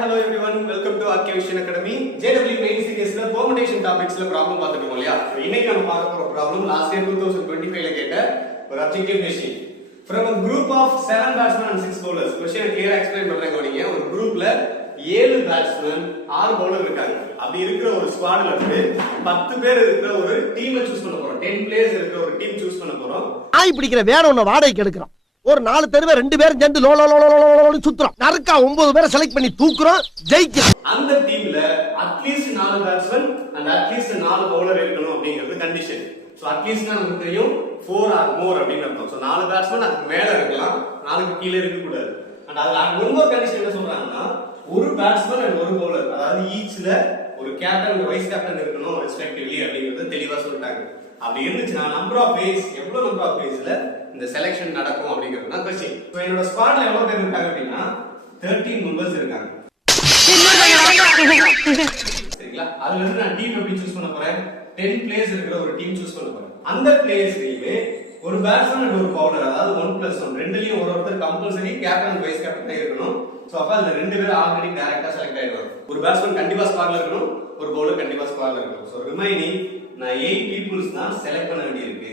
Hello everyone, welcome to RK Vision Academy. JW main series la permutation topics la problem பார்த்துட்டோம் இல்லையா? இன்னைக்கு நம்ம பார்க்க போற problem last year 2025 ல கேட்ட ஒரு objective question. From a group of 7 batsmen and 6 bowlers. Question clear explain பண்றேன் கவனிங்க. ஒரு குரூப்ல 7 batsmen 6 bowler இருக்காங்க. அப்படி இருக்கிற ஒரு ஸ்குவாட்ல இருந்து 10 பேர் இருக்கிற ஒரு டீமை சூஸ் பண்ண போறோம். 10 players இருக்கிற ஒரு டீம் சூஸ் பண்ண போறோம். ஆய் பிடிக்கிற வேற ஒண்ணு வாடகைக்கு எடுக்கிறோம். ஒரு 4 தெருவே 2 பேரும் சேர்ந்து லோலோலோலோலோலோன்னு சுத்துறோம். நறுக்கா 9 பேரை செலக்ட் பண்ணி தூக்குறோம், ஜெயிக்கிறோம். அந்த டீம்ல at least 4 batsman and at least 4 bowler இருக்கணும் அப்படிங்கிறது கண்டிஷன். சோ அட்லீஸ்ட்னா நமக்கு தெரியும் 4 ஆர் மோர் அப்படின்னு அர்த்தம். சோ 4 பேட்ஸ்மேன் அதுக்கு மேல இருக்கலாம், 4க்கு கீழ இருக்க கூடாது. அண்ட் அதுல இன்னொரு கண்டிஷன் என்ன சொல்றாங்கன்னா ஒரு பேட்ஸ்மேன் அண்ட் ஒரு பவுலர், அதாவது ஈச்ல ஒரு கேப்டன் வைஸ் கேப்டன் இருக்கணும் ரெஸ்பெக்டிவ்லி அப்படிங்கறது தெளிவா சொல்லிட்டாங்க. அப்படி இருந்துச்சுன்னா நம்பர் ஆஃப் வேஸ் எவ்வளவு நம்பர் ஆஃப் வேஸ்ல இந்த செலக்ஷன் நடக்கும் அப்படிங்கிறது தான் क्वेश्चन. சோ என்னோட ஸ்குவாட்ல எவ்வளவு பேர் இருக்காங்க அப்படின்னா 13 மெம்பர்ஸ் இருக்காங்க. சரிங்களா? அதுல இருந்து நான் டீம் எப்படி சூஸ் பண்ண போறேன்? 10 பிளேயர்ஸ் இருக்கிற ஒரு டீம் சூஸ் பண்ண போறேன். அந்த பிளேயர்ஸ்லயே ஒரு பேட்ஸ்மேன் அண்ட் ஒரு பவுலர், அதாவது 1+1 ரெண்டுலயும் ஒருத்தர் compulsory captain and vice captain இருக்கணும். சோ அப்ப அதுல 2 பேர் ஆல்ரெடி டைரக்டா செலக்ட் ஆயிடுவாங்க. ஒரு பேட்ஸ்மேன் கண்டிப்பா ஸ்குவாட்ல இருக்கணும், ஒரு பவுலர் கண்டிப்பா ஸ்குவாட்ல இருக்கணும். சோ ரிமைனிங் நான் 8 பீப்பிள்ஸ் தான் செலக்ட் பண்ண வேண்டியிருக்கு.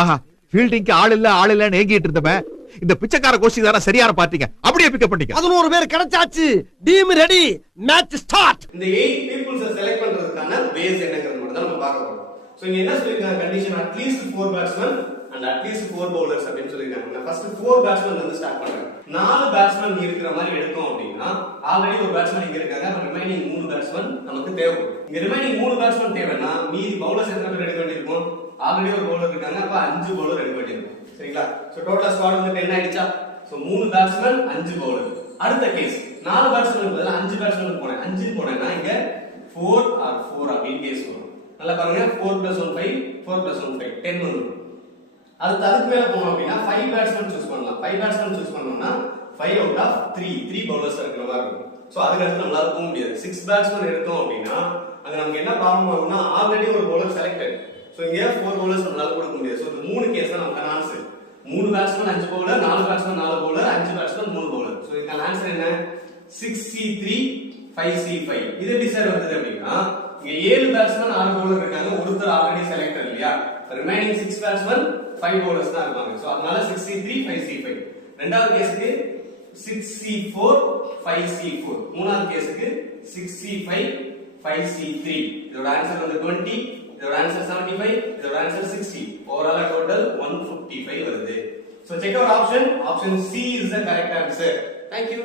ஆஹா, ஃபீல்டிங்க்கு ஆள் இல்லன்னு ஏங்கிட்டு இருந்தமே. இந்த பிச்சைக்கார கோஷ்டி தான சரியான பார்ட்டிங்க. அப்படியே பிக்கப் பண்ணிக்க. 11 பேர் கிடைச்சாச்சு. Team ready. Match start. இந்த 8 பீப்பிள்ஸ் செலக்ட் பண்றதுக்கான பேஸ் என்னங்கிறது மட்டும் தான் நம்ம பார்க்க போறோம். சோ இங்க என்ன சொல்லிருக்காங்க condition at least 4 batsman and at least 4 bowlers அப்படினு சொல்லிருக்காங்க. நான் ஃபர்ஸ்ட் 4 பேட்ஸ்மேன்ல இருந்து ஸ்டார்ட் பண்றேன். 4 பேட்ஸ்மேன் இருக்கிற மாதிரி எடுத்தோம் அப்படினா ஆல்ரெடி ஒரு பேட்ஸ்மேன் இங்க இருக்காங்க. அப்ப ரிமைனிங் 3 பேட்ஸ்மேன் நமக்கு தேவைப்படும். இங்க ரிமைனிங் 3 பேட்ஸ்மேன் தேவைன்னா மீதி பவுலர்ஸ் எத்தனை பேர் எடுக்க வேண்டியிருக்கும்? ஆல்ரெடி ஒரு பவுலர் இருக்காங்க. அப்ப 5 பவுலர் எடுக்க வேண்டியிருக்கும். சரிங்களா? சோ டோட்டல் ஸ்குவாட் வந்து 10 ஆயிடுச்சா? So 3 batsman 5 bowler. அடுத்த கேஸ் 4 பேட்ஸ்மேன் பதிலா 5 பேட்ஸ்மேன் போனேன். 5 போனேன்னா இங்க 4 ஆர் 4 அப்படி கேஸ் வரும். நல்லா பாருங்க 4 + 1 5 4 + 1 5 10 வந்துரும். அதுக்கு மேல போறோம் அப்படினா 5 பேட்ஸ்மேன் சூஸ் பண்ணலாம். 5 பேட்ஸ்மேன் சூஸ் பண்ணோம்னா 5 அவுட் ஆஃப் 3 பவுலர்ஸ் இருக்கிற மாதிரி இருக்கும். சோ அதுக்கு அடுத்து நம்மளால போக முடியாது. 6 பேட்ஸ்மேன் எடுத்தோம் அப்படினா அங்க நமக்கு என்ன ப்ராப்ளம் ஆகும்னா ஆல்ரெடி ஒரு பவுலர் செலக்டட். சோ இங்க 4 பவுலர்ஸ் நம்மளால கொடுக்க முடியாது. சோ இந்த 3 கேஸ் தான் நமக்கு answer. 3 batsman 5 bowler, 4 batsman 4 bowler, 5 batsman 3 bowler. So இதுக்கான ஆன்சர் என்ன? 6C3 5C5. இது எப்படி சார் வருது அப்படினா இங்க 7 பேட்ஸ்மேன் 6 பவுலர் இருக்காங்க. ஒருத்தர் ஆல்ரெடி செலக்டட் இல்லையா? ரிமைனிங் 6 பேட்ஸ்மேன் 5 பவுலர்ஸ் தான் இருப்பாங்க. சோ அதனால 6C3 5C5. இரண்டாவது கேஸ்க்கு 6C4 5C4. மூணாவது கேஸ்க்கு 6C5 5C3. இதோட ஆன்சர் வந்து 20, இதோட ஆன்சர் 75, இதோட ஆன்சர் 60. ஓவரால் டோட்டல் 155 வருது. So check our option. Option C is the correct answer. Thank you.